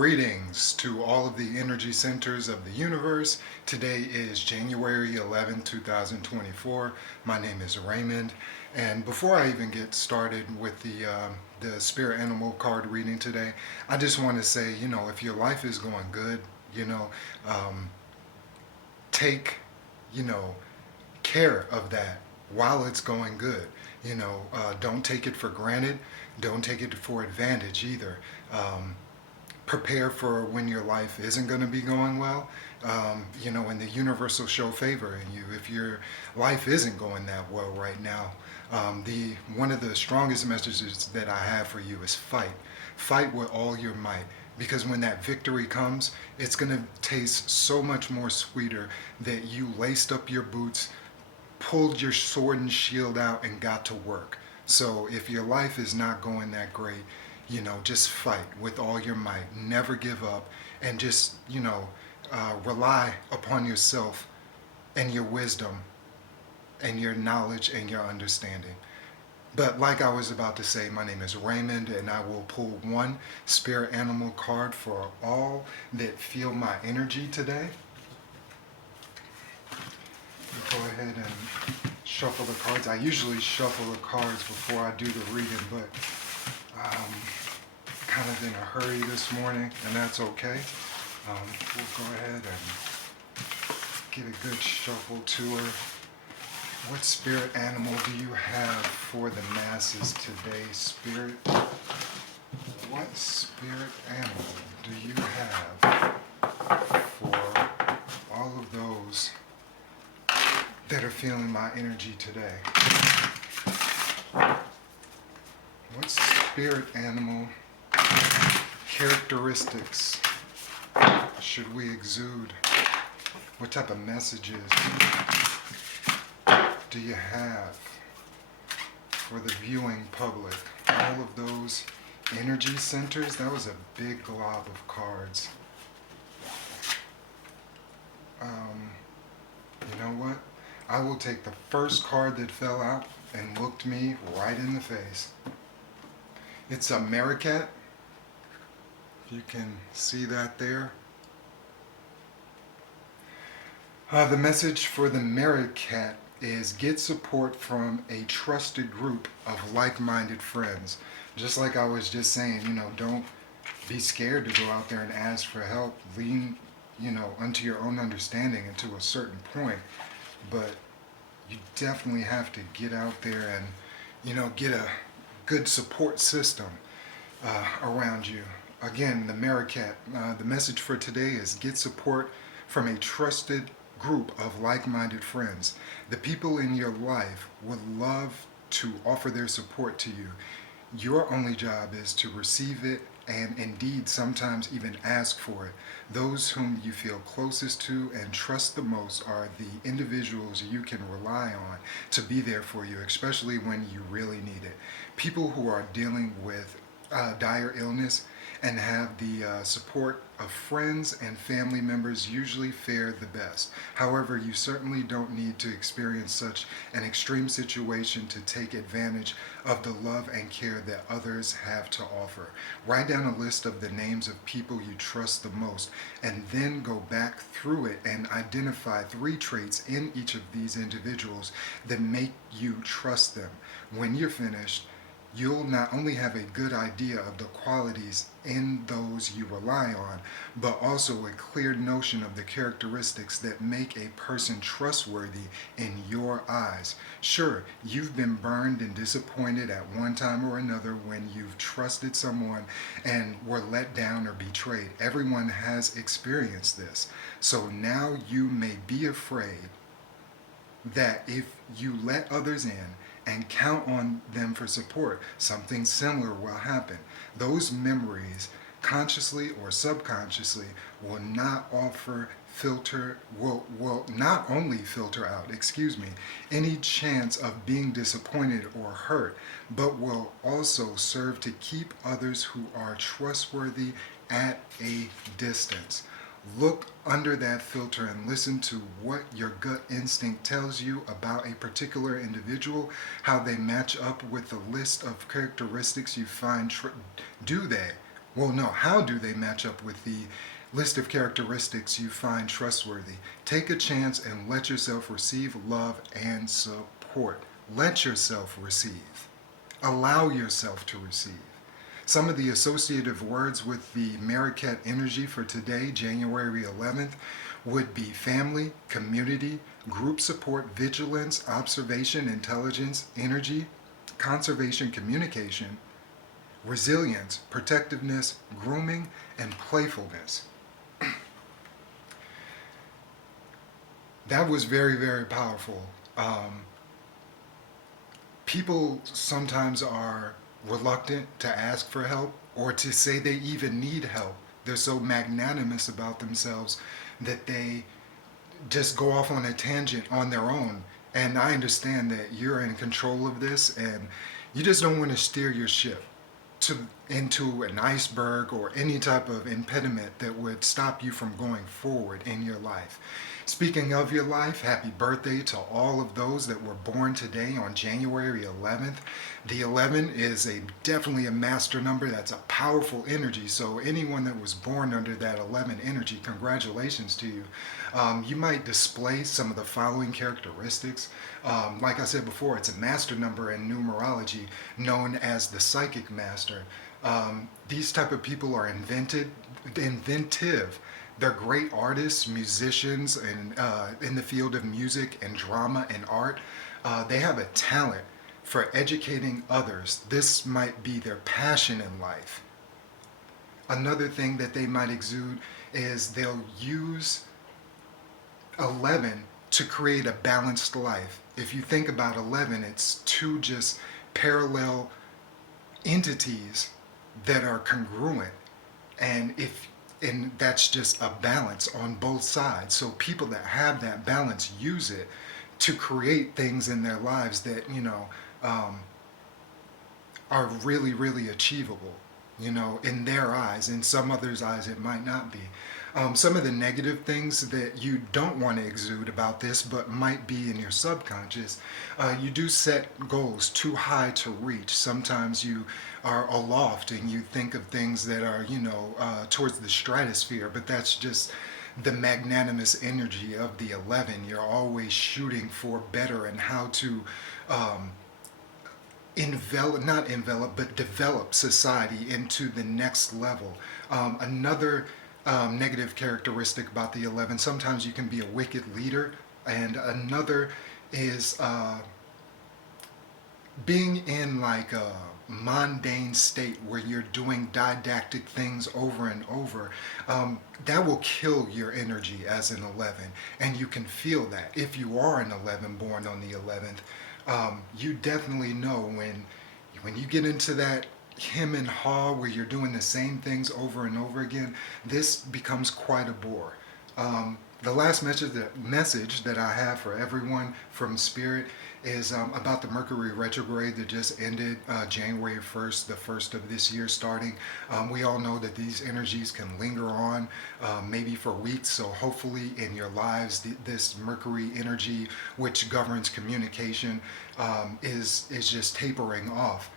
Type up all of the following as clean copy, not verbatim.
Greetings to all of the energy centers of the universe. Today is January 11, 2024. My name is Raymond. And before I even get started with the spirit animal card reading today, I just want to say, if your life is going good, um, take, you know, care of that while it's going good. Don't take it for granted. Don't take it for advantage either. Prepare for when your life isn't going to be going well. And the universe will show favor in you if your life isn't going that well right now. The one of the strongest messages that I have for you is fight. Fight with all your might. Because when that victory comes, it's going to taste so much more sweeter that you laced up your boots, pulled your sword and shield out, and got to work. So if your life is not going that great, just fight with all your might. Never give up, and just, rely upon yourself and your wisdom and your knowledge and your understanding. But like I was about to say, my name is Raymond, and I will pull one spirit animal card for all that feel my energy today. Go ahead and shuffle the cards. I usually shuffle the cards before I do the reading, but kind of in a hurry this morning, and that's okay. We'll go ahead and get a good shuffle tour. What spirit animal do you have for the masses today, Spirit? What spirit animal do you have for all of those that are feeling my energy today? What spirit animal characteristics should we exude? What type of messages do you have for the viewing public? All of those energy centers, that was a big glob of cards. You know what? I will take the first card that fell out and looked me right in the face. It's a Meerkat. You can see that there. The message for the Meerkat is get support from a trusted group of like-minded friends. Just like I was just saying, don't be scared to go out there and ask for help. Lean, unto your own understanding and to a certain point. But you definitely have to get out there and, get a good support system around you. Again, the Meerkat, the message for today is get support from a trusted group of like-minded friends. The people in your life would love to offer their support to you. Your only job is to receive it and indeed sometimes even ask for it. Those whom you feel closest to and trust the most are the individuals you can rely on to be there for you, especially when you really need it. People who are dealing with dire illness and have the support of friends and family members usually fare the best. However, you certainly don't need to experience such an extreme situation to take advantage of the love and care that others have to offer. Write down a list of the names of people you trust the most, and then go back through it and identify 3 traits in each of these individuals that make you trust them. When you're finished, you'll not only have a good idea of the qualities in those you rely on, but also a clear notion of the characteristics that make a person trustworthy in your eyes. Sure, you've been burned and disappointed at one time or another when you've trusted someone and were let down or betrayed. Everyone has experienced this. So now you may be afraid that if you let others in and count on them for support, something similar will happen. Those memories, consciously or subconsciously, will not not only filter out, any chance of being disappointed or hurt, but will also serve to keep others who are trustworthy at a distance. Look under that filter and listen to what your gut instinct tells you about a particular individual, how they match up with the list of characteristics you find. Do they Well, no, how do they match up with the list of characteristics you find trustworthy? Take a chance and let yourself receive love and support. Let yourself receive. Allow yourself to receive. Some of the associative words with the Maricat energy for today, January 11th, would be family, community, group support, vigilance, observation, intelligence, energy, conservation, communication, resilience, protectiveness, grooming, and playfulness. That was very, very powerful. Um, People sometimes are reluctant to ask for help or to say they even need help. They're so magnanimous about themselves that they just go off on a tangent on their own. And I understand that you're in control of this and you just don't want to steer your ship to into an iceberg or any type of impediment that would stop you from going forward in your life. Speaking of your life, happy birthday to all of those that were born today on January 11th. The 11 is definitely a master number. That's a powerful energy. So anyone that was born under that 11 energy, congratulations to you. You might display some of the following characteristics. Like I said before, it's a master number in numerology known as the psychic master. These type of people are inventive. They're great artists, musicians, and in the field of music and drama and art. They have a talent for educating others. This might be their passion in life. Another thing that they might exude is they'll use 11 to create a balanced life. If you think about 11, it's two just parallel entities that are congruent. And that's just a balance on both sides. So people that have that balance use it to create things in their lives that um, are really, really achievable, in their eyes. In some others' eyes, it might not be. Some of the negative things that you don't want to exude about this, but might be in your subconscious, you do set goals too high to reach. Sometimes you are aloft and you think of things that are, towards the stratosphere, but that's just the magnanimous energy of the 11. You're always shooting for better and how to not envelop, but develop society into the next level. Another negative characteristic about the 11, sometimes you can be a wicked leader, and another is being in like a mundane state where you're doing didactic things over and over. That will kill your energy as an 11, and you can feel that if you are an 11 born on the 11th. You definitely know when you get into that him and haw where you're doing the same things over and over again. This becomes quite a bore. The last message that I have for everyone from Spirit is about the Mercury retrograde that just ended January 1st, the first of this year starting. We all know that these energies can linger on maybe for weeks, so hopefully in your lives this Mercury energy, which governs communication, is just tapering off.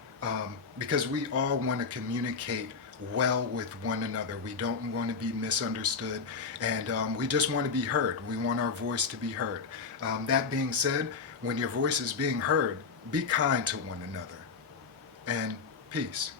Because we all want to communicate well with one another. We don't want to be misunderstood, and we just want to be heard. We want our voice to be heard. That being said, when your voice is being heard, be kind to one another, and peace.